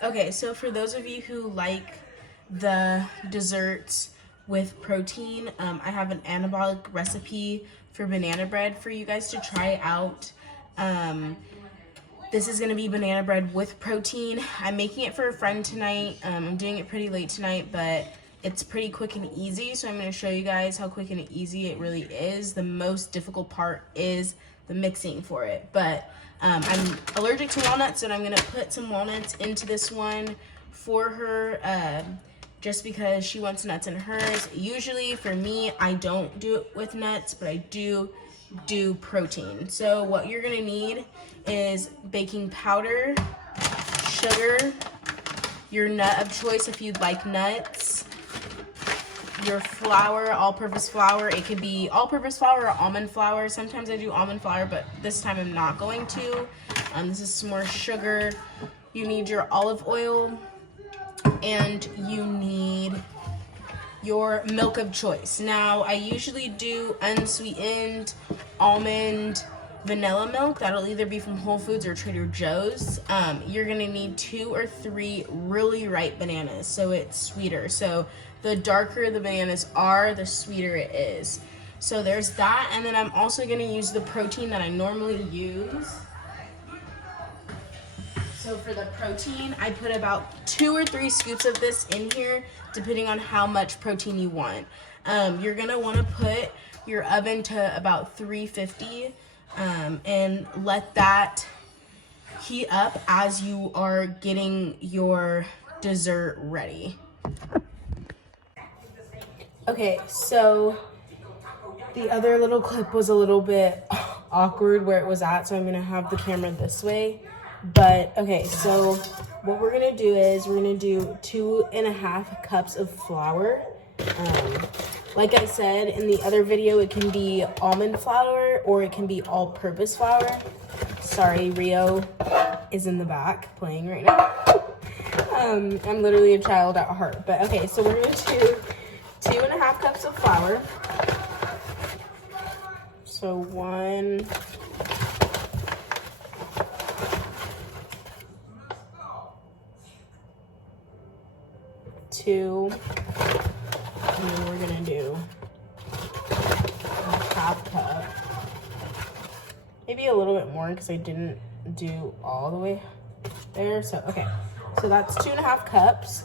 Okay, so for those of you who like the desserts with protein, I have an anabolic recipe for banana bread for you guys to try out. This is gonna be banana bread with protein. I'm making it for a friend tonight. I'm doing it pretty late tonight, but it's pretty quick and easy. So I'm gonna show you guys how quick and easy it really is. The most difficult part is the mixing for it. But I'm allergic to walnuts, and I'm gonna put some walnuts into this one for her, just because she wants nuts in hers. Usually for me, I don't do it with nuts, but I do protein. So what you're gonna need is baking powder, sugar, your nut of choice if you'd like nuts, your flour, all-purpose flour. It could be all-purpose flour or almond flour. Sometimes I do almond flour, but this time I'm not going to. This is some more sugar. You need your olive oil, and you need your milk of choice. Now, I usually do unsweetened almond vanilla milk. That'll either be from Whole Foods or Trader Joe's. You're gonna need 2 or 3 really ripe bananas, so it's sweeter. So the darker the bananas are, the sweeter it is. So there's that, and then I'm also gonna use the protein that I normally use. So for the protein, I put about 2 or 3 scoops of this in here, depending on how much protein you want. You're gonna wanna put your oven to about 350 and let that heat up as you are getting your dessert ready. Okay, so the other little clip was a little bit awkward where it was at, so I'm gonna have the camera this way. But okay, so what we're gonna do is we're gonna do 2.5 cups of flour. Like I said in the other video, it can be almond flour or it can be all-purpose flour. Sorry, Rio is in the back playing right now. I'm literally a child at heart. But okay, so we're gonna do 2.5 cups of flour. So 1, 2, and then we're gonna do a 1/2 cup, maybe a little bit more because I didn't do all the way there. So okay, so that's 2.5 cups.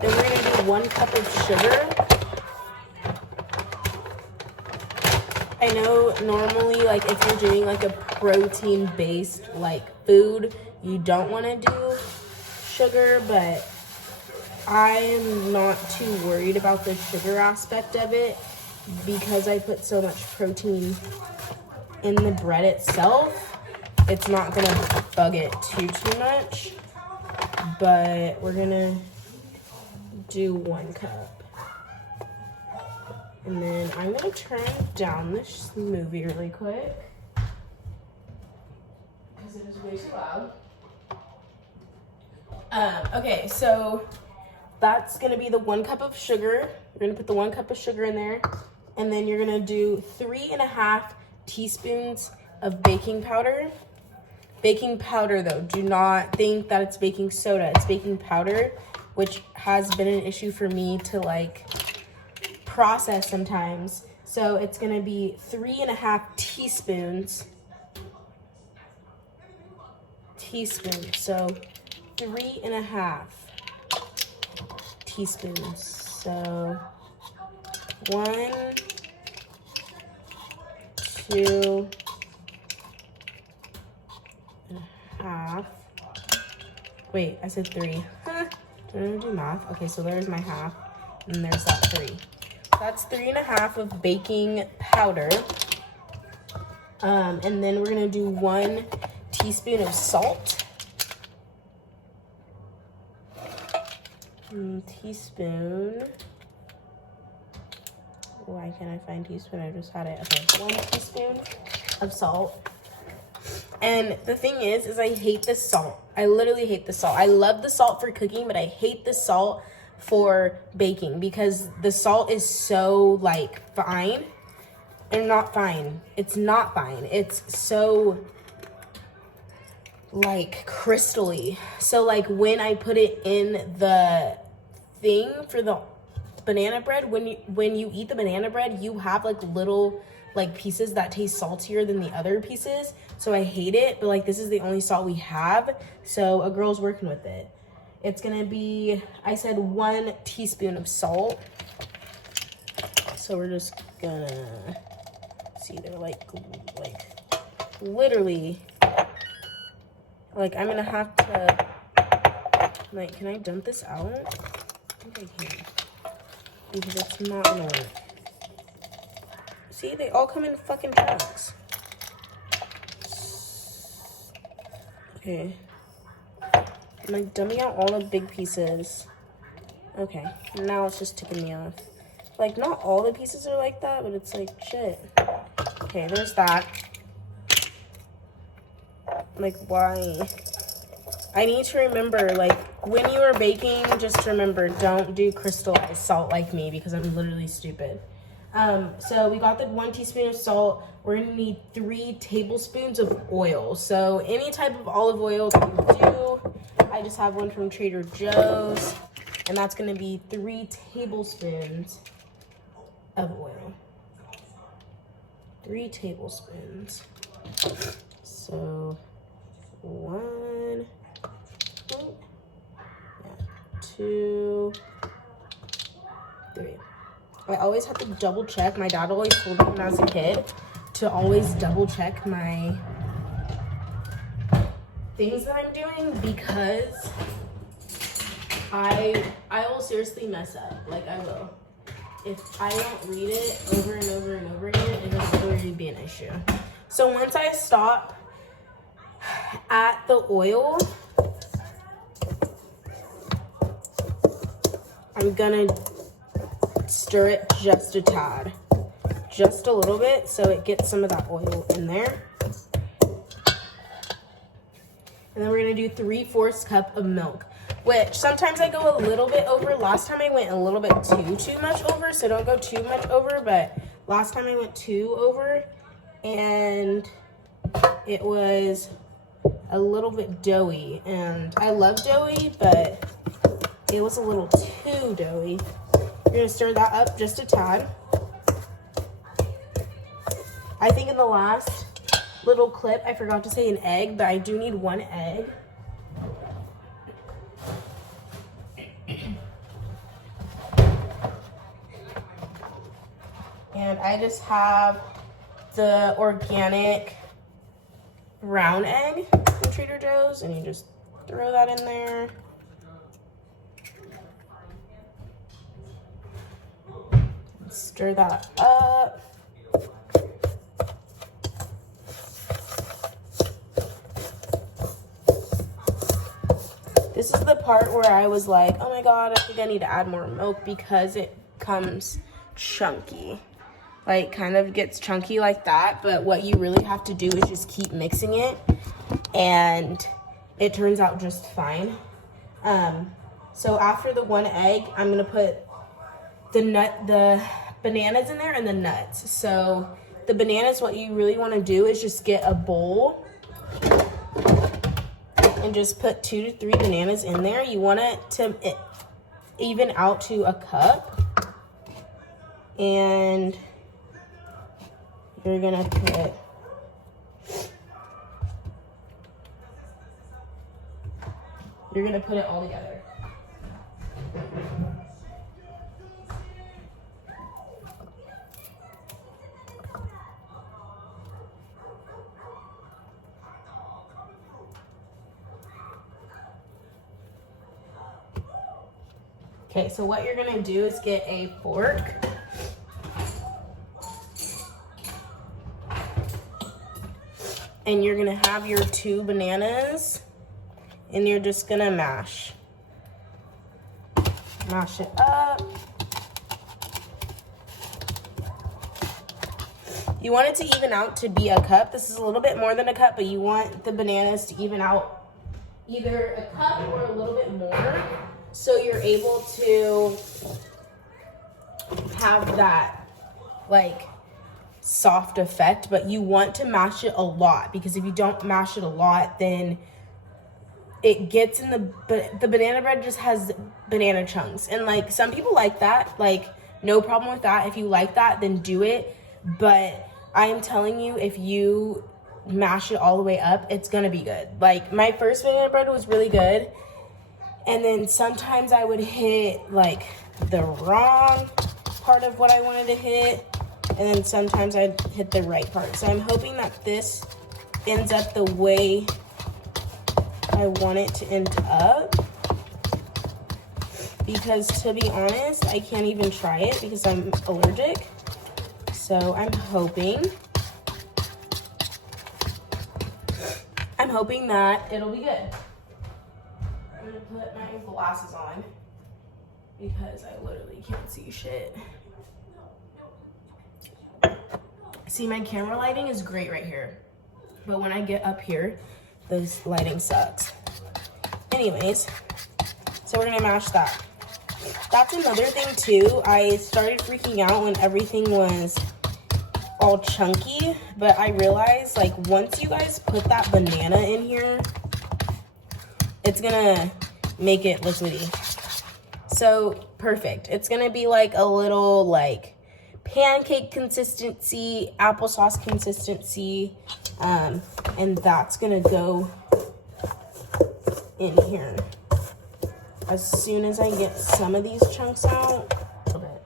Then we're gonna do 1 cup of sugar. I know normally, like if you're doing like a protein based like food, you don't want to do sugar, but I'm not too worried about the sugar aspect of it because I put so much protein in the bread itself. It's not gonna bug it too much, but we're gonna do 1 cup. And then I'm gonna turn down this movie really quick because it is way too loud. Okay, so that's gonna be the 1 cup of sugar. You're gonna put the 1 cup of sugar in there, and then you're gonna do 3.5 teaspoons of baking powder. Baking powder though, do not think that it's baking soda. It's baking powder, which has been an issue for me to like process sometimes. So it's gonna be 3.5 teaspoons. So 3.5 teaspoons. So 1, 2 and a half. Wait, I said 3. Did I do math? Okay, so there's my half, and there's that 3. That's 3.5 of baking powder. And then we're gonna do 1 teaspoon of salt. Teaspoon. Why can't I find teaspoon? I just had it. Okay, 1 teaspoon of salt. And the thing is I hate the salt. I literally hate the salt. I love the salt for cooking, but I hate the salt for baking because the salt is so like fine. And not fine. It's not fine. It's so like crystally. So like when I put it in the thing for the banana bread, when you eat the banana bread, you have like little like pieces that taste saltier than the other pieces. So I hate it, but like this is the only salt we have. So a girl's working with it. It's gonna be, I said 1 teaspoon of salt. So we're just gonna see, they're like literally, like I'm gonna have to, like, can I dump this out? I think I can, because it's not gonna work. See, they all come in fucking chunks. Okay. I'm like dumbing out all the big pieces. Okay, now it's just tipping me off. Like, not all the pieces are like that, but it's like, shit. Okay, there's that. Like, why? I need to remember, like, when you are baking, just remember, don't do crystallized salt like me, because I'm literally stupid. So we got the 1 teaspoon of salt. We're gonna need 3 tablespoons of oil. So any type of olive oil that you do. I just have one from Trader Joe's, and that's gonna be 3 tablespoons of oil. 3 tablespoons. So 1, 2, 3. I always have to double check. My dad always told me when I was a kid to always double check my things that I'm doing, because I will seriously mess up. Like, I will. If I don't read it over and over and over again, it'll literally be an issue. So once I stop at the oil, I'm gonna stir it just a tad, just a little bit, so it gets some of that oil in there. And then we're gonna do 3/4 cup of milk, which sometimes I go a little bit over. Last time I went a little bit too much over, so don't go too much over, but last time I went 2 over, and it was a little bit doughy, and I love doughy, but it was a little too doughy. You're gonna stir that up just a tad. I think in the last little clip, I forgot to say an egg, but I do need 1 egg. And I just have the organic brown egg from Trader Joe's, and you just throw that in there. Stir that up. This is the part where I was like, oh my God, I think I need to add more milk, because it comes chunky. Like, kind of gets chunky like that, but what you really have to do is just keep mixing it, and it turns out just fine. So after the 1 egg, I'm gonna put the bananas in there and the nuts. So the bananas, what you really want to do is just get a bowl and just put 2 to 3 bananas in there. You want it to even out to a cup, and you're gonna put it all together. Okay, so what you're gonna do is get a fork. And you're gonna have your 2 bananas, and you're just gonna mash it up. You want it to even out to be a cup. This is a little bit more than a cup, but you want the bananas to even out either a cup or a little bit more, so you're able to have that like soft effect. But you want to mash it a lot, because if you don't mash it a lot, then it gets in the banana bread just has banana chunks. And like some people like that, like no problem with that. If you like that, then do it. But I am telling you, if you mash it all the way up, it's gonna be good. Like my first banana bread was really good. And then sometimes I would hit like the wrong part of what I wanted to hit. And then sometimes I'd hit the right part. So I'm hoping that this ends up the way I want it to end up, because to be honest, I can't even try it because I'm allergic. So I'm hoping that it'll be good. I'm gonna put my glasses on because I literally can't see shit. See, my camera lighting is great right here, but when I get up here, this lighting sucks. Anyways, so we're gonna mash that. That's another thing too. I started freaking out when everything was all chunky, but I realized like once you guys put that banana in here, it's gonna make it liquidy. So perfect. It's gonna be like a little like pancake consistency, applesauce consistency, and that's gonna go in here as soon as I get some of these chunks out. A little bit.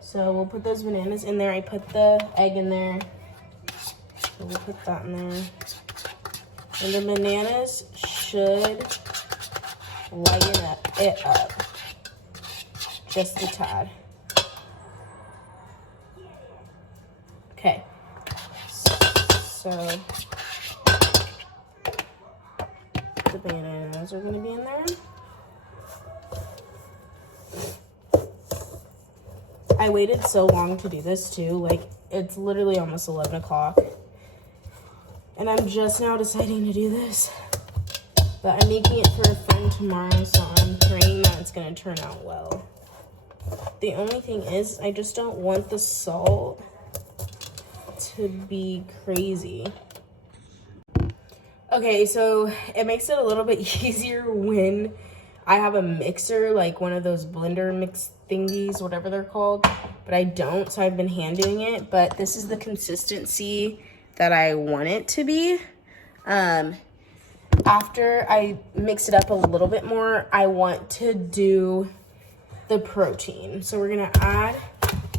So we'll put those bananas in there. I put the egg in there. So we'll put that in there. And the bananas should lighten it up just a tad. Okay. So the bananas are gonna be in there. I waited so long to do this too. Like it's literally almost 11 o'clock. And I'm just now deciding to do this. But I'm making it for a friend tomorrow, so I'm praying that it's gonna turn out well. The only thing is, I just don't want the salt to be crazy. Okay, so it makes it a little bit easier when I have a mixer, like one of those blender mix thingies, whatever they're called, but I don't, so I've been hand doing it. But this is the consistency that I want it to be. After I mix it up a little bit more, I want to do the protein. So we're gonna add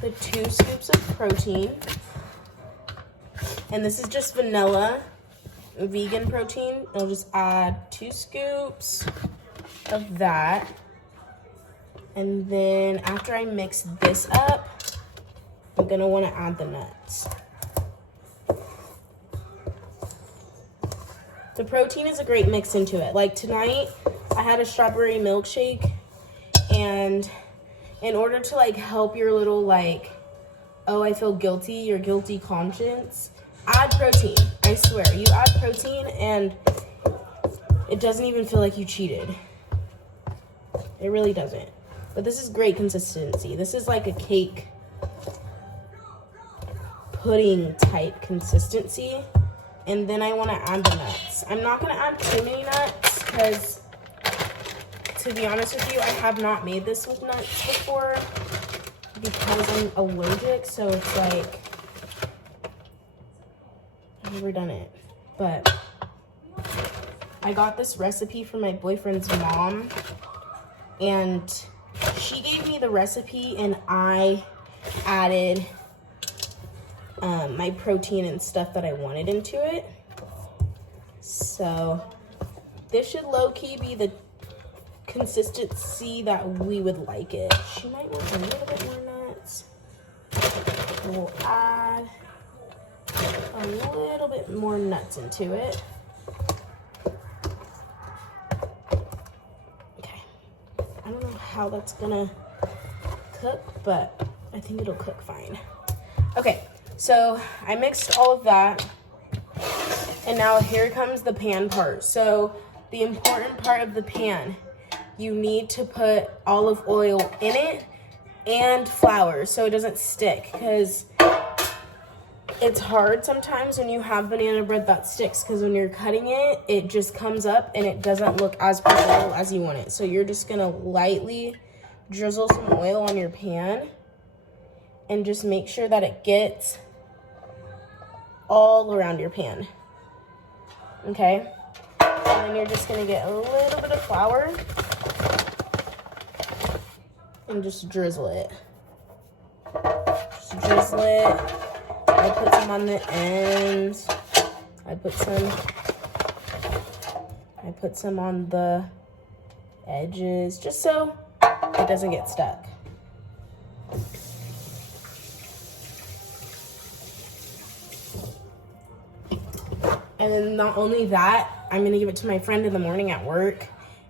the 2 scoops of protein. And this is just vanilla vegan protein. I'll just add 2 scoops of that. And then after I mix this up, I'm gonna wanna add the nuts. The protein is a great mix into it. Like tonight, I had a strawberry milkshake, and in order to like help your little like, oh, I feel guilty, your guilty conscience, add protein. I swear, you add protein and it doesn't even feel like you cheated. It really doesn't. But this is great consistency. This is like a cake pudding type consistency. And then I want to add the nuts. I'm not going to add too many nuts because, to be honest with you, I have not made this with nuts before because I'm allergic. So it's like, I've never done it. But I got this recipe from my boyfriend's mom, and she gave me the recipe, and I added my protein and stuff that I wanted into it. So this should low-key be the consistency that we would like it. She might want a little bit more nuts. We'll add a little bit more nuts into it. Okay. I don't know how that's gonna cook, but I think it'll cook fine. Okay. So I mixed all of that, and now here comes the pan part. So the important part of the pan, you need to put olive oil in it and flour so it doesn't stick, because It's hard sometimes when you have banana bread that sticks, because when you're cutting it, it just comes up and it doesn't look as presentable as you want it. So you're just gonna lightly drizzle some oil on your pan and just make sure that it gets all around your pan, okay? And then you're just gonna get a little bit of flour and just drizzle it. Just drizzle it. I put some on the ends. I put some on the edges, just so it doesn't get stuck. And then not only that, I'm gonna give it to my friend in the morning at work.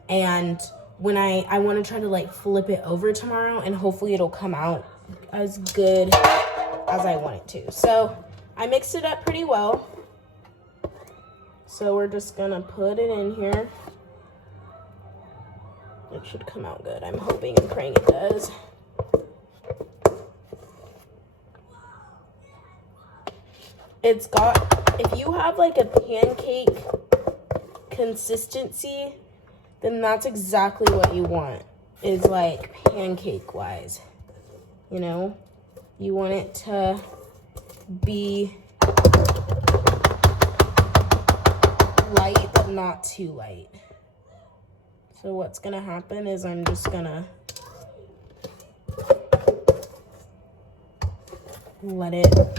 And when I wanna try to like flip it over tomorrow, and hopefully it'll come out as good as I want it to. So I mixed it up pretty well. So we're just gonna put it in here. It should come out good. I'm hoping and praying it does. It's got, if you have like a pancake consistency, then that's exactly what you want, is like pancake wise, you know? You want it to be light, but not too light. So what's gonna happen is I'm just gonna let it